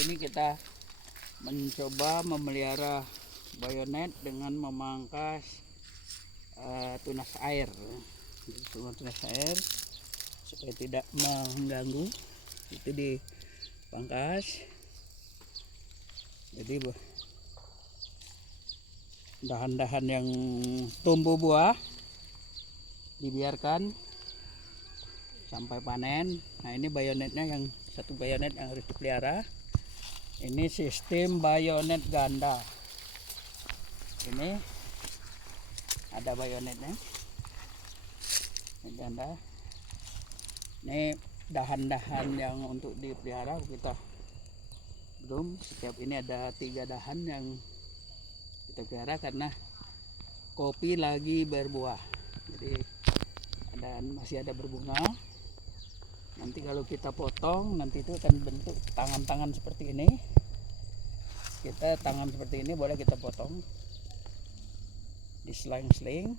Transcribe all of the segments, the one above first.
ini kita mencoba memelihara bayonet dengan memangkas tunas air. Tunas air supaya tidak mengganggu, itu dipangkas. Jadi dahan-dahan yang tumbuh buah dibiarkan sampai panen. Nah, ini bayonetnya, yang satu bayonet yang harus dipelihara. Ini sistem bayonet ganda. Ini ada bayonetnya, ini ganda. Ini dahan-dahan yang untuk dipelihara kita belum. Setiap ini ada 3 dahan yang kita pelihara karena kopi lagi berbuah. Jadi masih ada berbunga. Nanti kalau kita potong, nanti itu akan bentuk tangan-tangan seperti ini. Tangan seperti ini boleh kita potong, diseling-seling,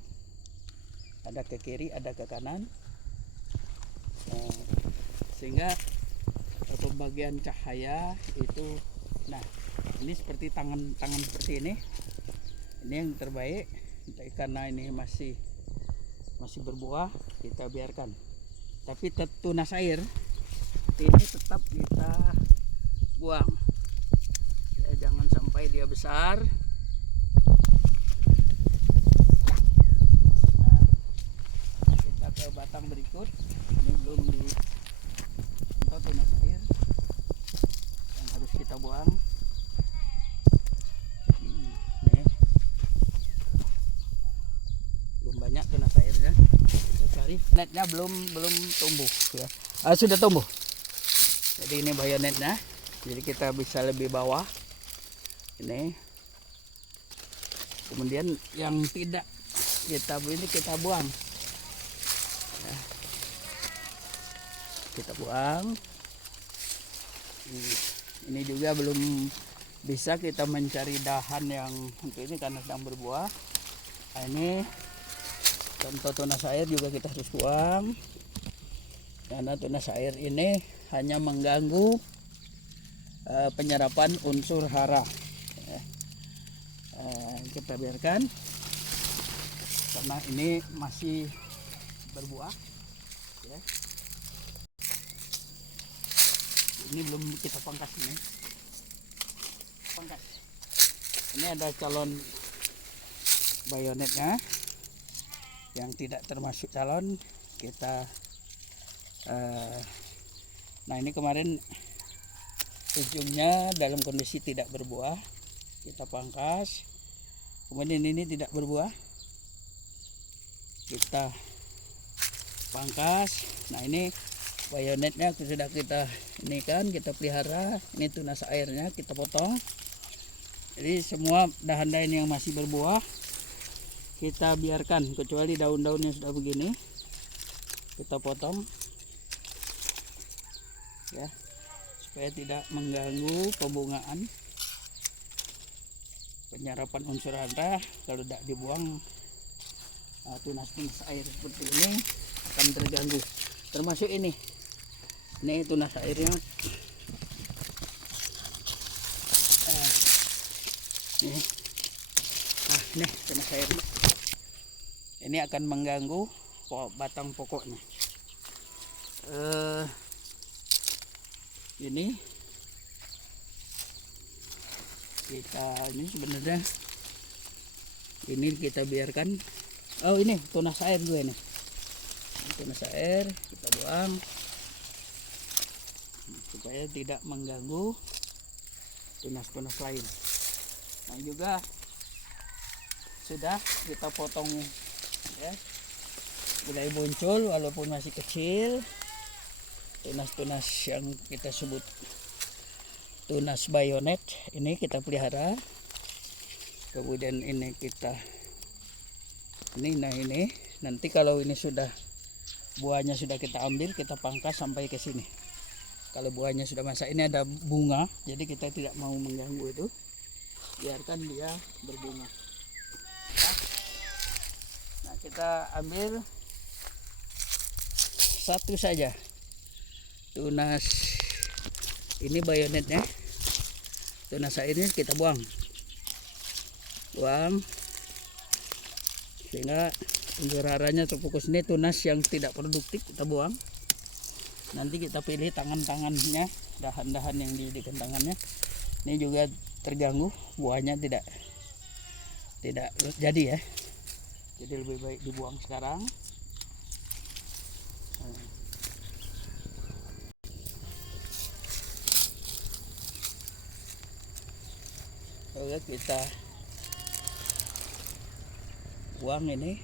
ada ke kiri, ada ke kanan, sehingga pembagian cahaya itu, nah ini seperti tangan seperti ini yang terbaik. Karena ini masih berbuah, kita biarkan. Tapi tunas air ini tetap kita buang ya, jangan sampai dia besar. Nah, kita ke batang berikut. Ini belum untuk tunas air yang harus kita buang. Belum banyak tunas airnya. Netnya belum tumbuh ya. Sudah tumbuh. Jadi ini bayonetnya. Jadi kita bisa lebih bawah. Ini. Kemudian yang tidak kita buang. Ya. Kita buang. Ini juga belum bisa kita mencari dahan yang untuk ini karena sedang berbuah. Nah, ini contoh tunas air juga kita harus buang, karena tunas air ini hanya mengganggu penyerapan unsur hara. Kita biarkan karena ini masih berbuah ya. Ini belum kita pangkas, ini pangkas. Ini ada calon bayonetnya yang tidak termasuk calon kita. Nah, ini kemarin ujungnya dalam kondisi tidak berbuah, kita pangkas. Kemudian ini tidak berbuah, kita pangkas. Nah, ini bayonetnya sudah kita ini kan kita pelihara. Ini tunas airnya kita potong. Jadi semua dahan-dahan yang masih berbuah kita biarkan, kecuali daun-daunnya sudah begini kita potong ya, supaya tidak mengganggu pembungaan, penyerapan unsur hara. Kalau tidak dibuang, tunas-tunas air seperti ini akan terganggu. Termasuk ini tunas airnya. Ini tunas airnya. Ini akan mengganggu batang pokoknya. Ini sebenarnya ini kita biarkan. Oh, ini tunas air gue nih. Ini tunas air kita buang supaya tidak mengganggu tunas-tunas lain. Nah, juga sudah kita potong ya, mulai muncul walaupun masih kecil tunas-tunas yang kita sebut tunas bayonet. Ini kita pelihara. Kemudian ini kita ini nanti kalau ini sudah buahnya sudah kita ambil, kita pangkas sampai ke sini. Kalau buahnya sudah masak, ini ada bunga, jadi kita tidak mau mengganggu itu, biarkan dia berbunga. Nah, kita ambil satu saja tunas ini bayonetnya. tunas airnya kita buang sehingga unsur haranya terfokus. Ini tunas yang tidak produktif kita buang. Nanti kita pilih tangan-tangannya, dahan-dahan yang di tangannya. Ini juga terganggu, buahnya tidak jadi ya. Jadi lebih baik dibuang sekarang. Oke, kita buang ini.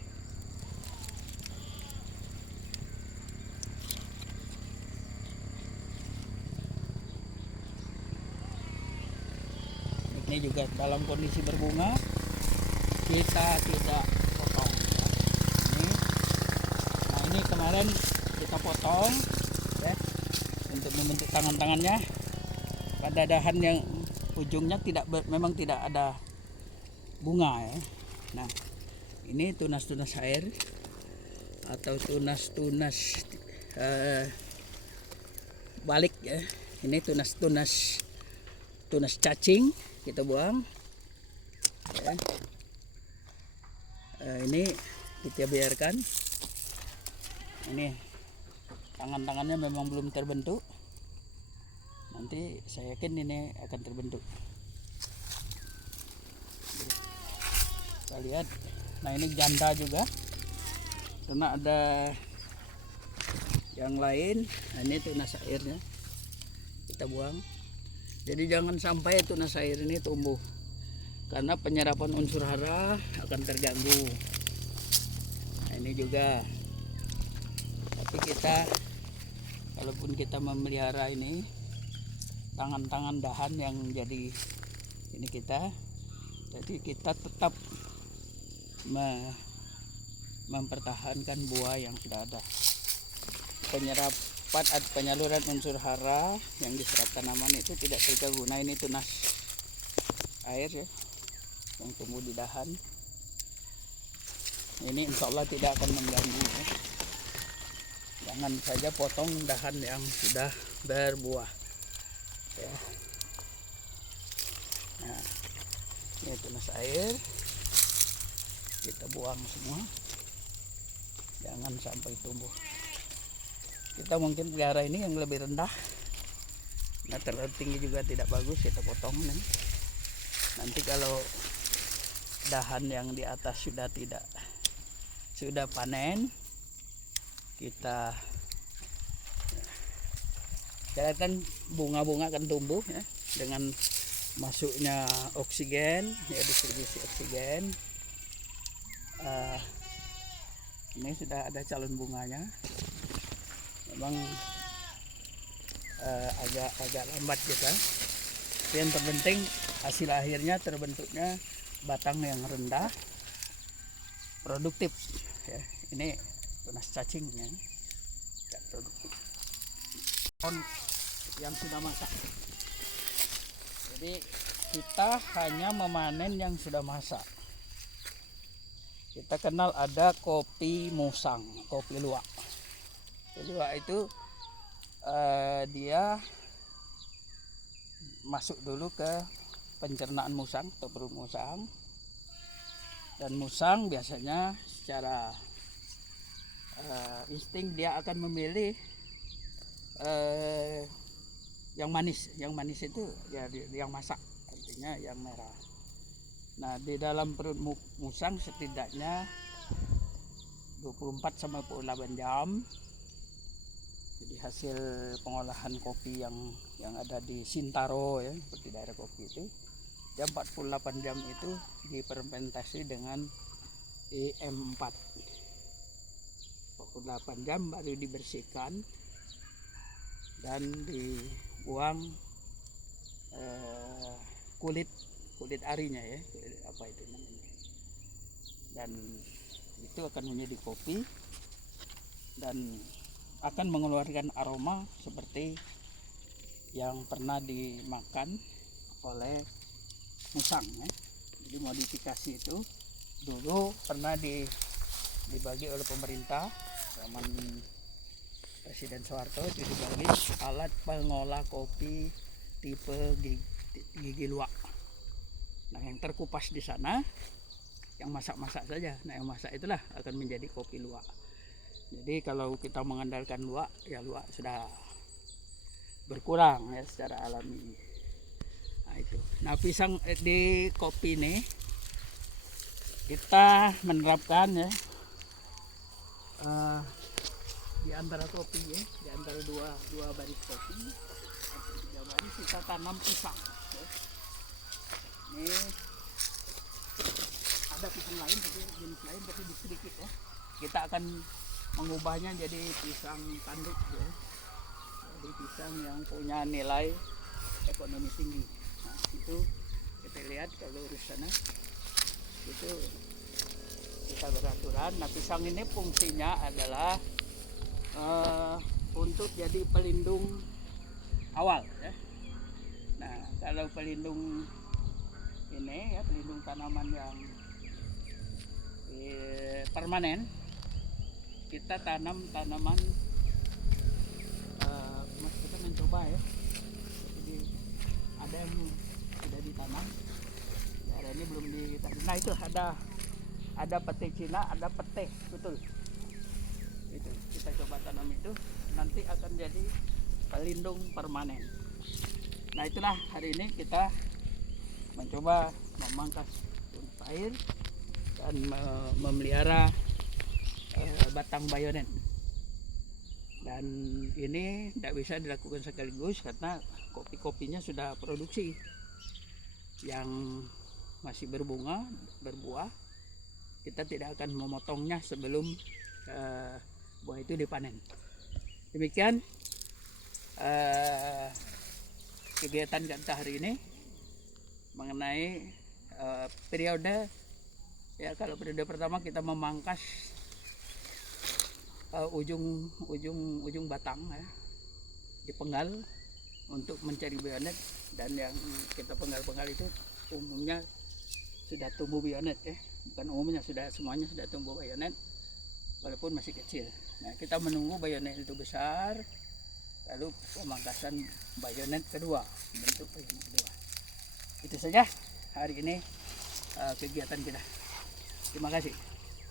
Ini juga dalam kondisi berbunga, kita tidak potong ya. Ini kemarin kita potong ya, untuk membentuk tangan-tangannya pada dahan yang ujungnya memang tidak ada bunga ya. Nah, ini tunas-tunas air atau tunas-tunas balik ya. Ini tunas cacing kita buang ya. Ini kita biarkan. Ini tangan-tangannya memang belum terbentuk, nanti saya yakin ini akan terbentuk. Kita lihat. Nah, ini ganda juga karena ada yang lain. Nah, ini tunas airnya kita buang. Jadi jangan sampai tunas air ini tumbuh, karena penyerapan unsur hara akan terganggu. Nah, ini juga. Tapi kita, kalaupun kita memelihara ini, tangan-tangan dahan yang jadi ini kita, jadi kita tetap mempertahankan buah yang sudah ada. Penyaluran unsur hara yang diserap tanaman itu tidak terganggu. Nah, ini tunas air ya, yang tumbuh di dahan. Ini insya Allah tidak akan mengganggu ya. Jangan saja potong dahan yang sudah berbuah ya. Nah, ini tunas air kita buang semua, jangan sampai tumbuh. Kita mungkin pelihara ini yang lebih rendah, nah terlalu tinggi juga tidak bagus, kita potong nih. Nanti kalau dahan yang di atas sudah panen, kita kan bunga-bunga akan tumbuh ya, dengan masuknya oksigen ya, distribusi oksigen. Ini sudah ada calon bunganya. Memang agak lambat kita. Tapi yang terpenting hasil akhirnya terbentuknya batang yang rendah, produktif ya. Ini tunas cacingnya tidak produktif. Yang sudah masak. Jadi kita hanya memanen yang sudah masak. Kita kenal ada kopi musang, kopi luwak. Kopi luwak itu dia masuk dulu ke pencernaan musang atau perut musang. Dan musang biasanya secara insting dia akan memilih yang manis. Yang manis itu ya yang masak, artinya yang merah. Nah, di dalam perut musang setidaknya 24 sampai 48 jam. Jadi hasil pengolahan kopi yang ada di Sintaro ya, seperti daerah kopi itu, ya 48 jam itu difermentasi dengan EM4. 48 jam baru dibersihkan dan dibuang kulit arinya ya, apa itu namanya, dan itu akan menjadi kopi dan akan mengeluarkan aroma seperti yang pernah dimakan oleh musang ya. Jadi modifikasi itu dulu pernah dibagi oleh pemerintah zaman Presiden Soeharto, itu dibagi alat pengolah kopi tipe gigi luwak. Nah, yang terkupas di sana yang masak-masak saja. Nah, yang masak itulah akan menjadi kopi luwak. Jadi kalau kita mengandalkan luwak, ya luwak sudah berkurang ya secara alami. Nah, itu. Nah, pisang di kopi ini kita menerapkan ya di antara kopi ya, di antara dua baris kopi, tiga baris kita tanam pisang. Ya. Ini ada pisang lain tapi jenis lain tapi sedikit ya. Kita akan mengubahnya jadi pisang tanduk ya. Jadi pisang yang punya nilai ekonomi tinggi. Nah, itu kita lihat kalau di sana itu kita beraturan. Nah, pisang ini fungsinya adalah untuk jadi pelindung awal ya. Nah, kalau pelindung ini ya, pelindung tanaman yang permanen, kita tanam tanaman kita mencoba ya. Jadi ada yang sudah ditanam, daerah ini belum ditanam. Nah, itu ada pete Cina, ada pete, betul. Itu kita coba tanam itu, nanti akan jadi pelindung permanen. Nah, itulah hari ini kita mencoba memangkas air dan memelihara batang bayonet. Dan ini tidak bisa dilakukan sekaligus karena kopi-kopinya sudah produksi. Yang masih berbunga, berbuah, kita tidak akan memotongnya sebelum buah itu dipanen. Demikian kegiatan kita hari ini mengenai periode ya. Kalau periode pertama kita memangkas ujung batang ya, dipenggal untuk mencari bayonet, dan yang kita penggal-penggal itu umumnya sudah tumbuh bayonet ya, bukan umumnya, sudah semuanya sudah tumbuh bayonet walaupun masih kecil. Nah, kita menunggu bayonet itu besar, lalu pemangkasan bayonet kedua, bentuk bayonet kedua. Itu saja hari ini kegiatan kita. Terima kasih.